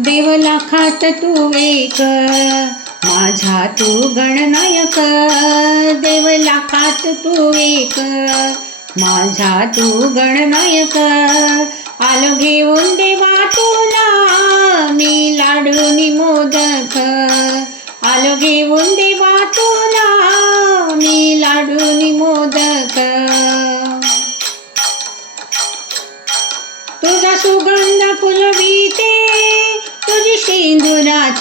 देवलाखात तू एक माझा तू गणनायक. देवलाखात तू एक माझा तू गणनायक. आलो घेऊन देवा तुला मी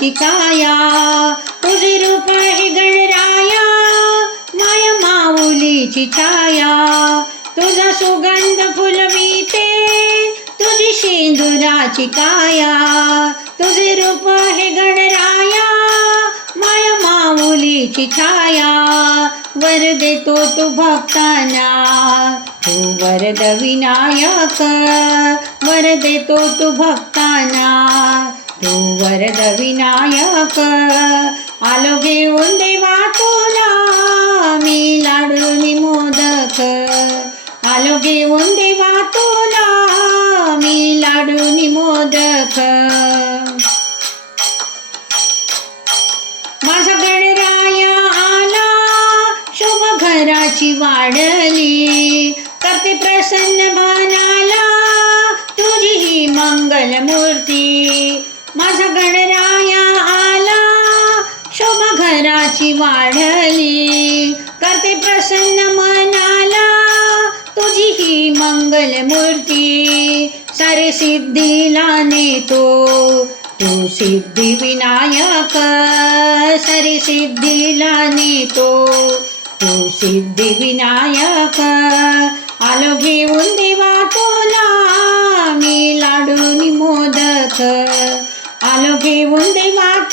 शेंदुराची तुझे रूप हे गणराया माया माऊलीची छाया तुझा सुगंध फुलविते तुझी शेंदुराची काया तुझे रूप हे गणराया माया माऊलीची छाया वर देतो तू भक्तांना तू वरद विनायक. वर देतो तू भक्तांना तू वरद विनायक आलो घेऊन देवा तुला मी लाडून मोदक आलो घेऊन देवा तुला मी लाडून मोदक माझा गणराया आला शुभ घराची वाढली. करते प्रसन्न म्हणाला तुझी ही मंगल मूर्ती झगडराया गणराया आला शुभ घराची वाढली. करते प्रसन्न मनाला तुझी ही मंगल मूर्ती सारे सिद्धीला नेतो तू सिद्धी विनायक. सारे सिद्धीला नेतो तू सिद्धी विनायक.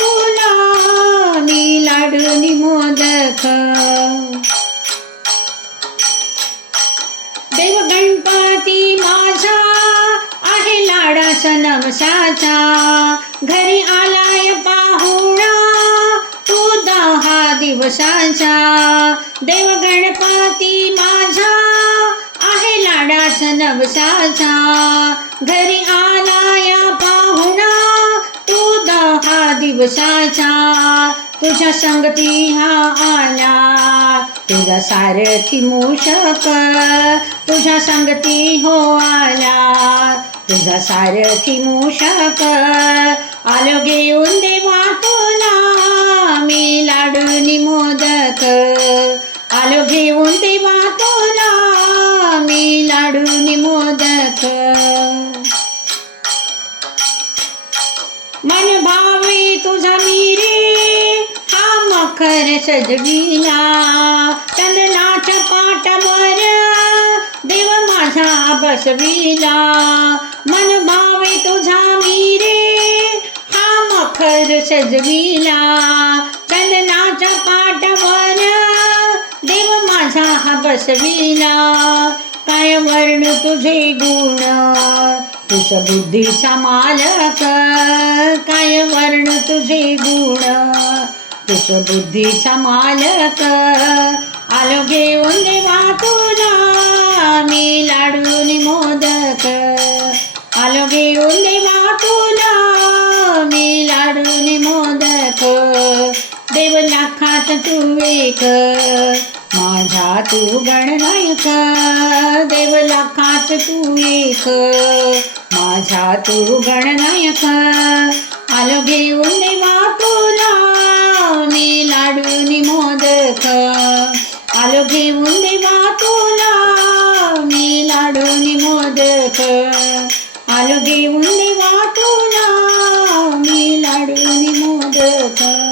देवा तुला मी लाडून मोदक देव गणपती माझा आहे लाडाचा नवसाचा घरी आलाय पाहुणा तू दहा दिवसाचा. देव गणपती माझा आहे लाडाचा नवसाचा घरी आला दिवसाचा तुझ्या संगती हा आला. तुझा सारथी मूषक तुझ्या संगती हो आला. तुझा सारथी मूषक आलो घेऊन देवा तुला. मी लाडूनी मोदक आलो घेऊन देवा तुला. मी लाडूनी मोदक. मन भाव तुझा मीरे हा मखर सजविला. चंदनाच्या पाटावर देव माझा बसविला. मन भावे तुझा मीरे हा मखर सजविला. चंदनाच्या पाटावर देव माझा बसविला. काय वर्ण तुझे गुण? तुझ बुद्धीचा मालक काय वर्ण तुझे गुण? तुझ बुद्धीचा मालक आलो घेऊन देवा तुला मी लाडून मोदक. आलो घेऊन देवा तुला मी लाडून मोदक. देव लाखात तू एक माझा तू गणनायका देवलाखात तू एक. माझा तू गणनायका आलो घेऊन बापूला मी लाडून मोदक. आलो घेऊन बापूला मी लाडून मोदक. आलो घेऊन बापूला मी लाडून मोदक.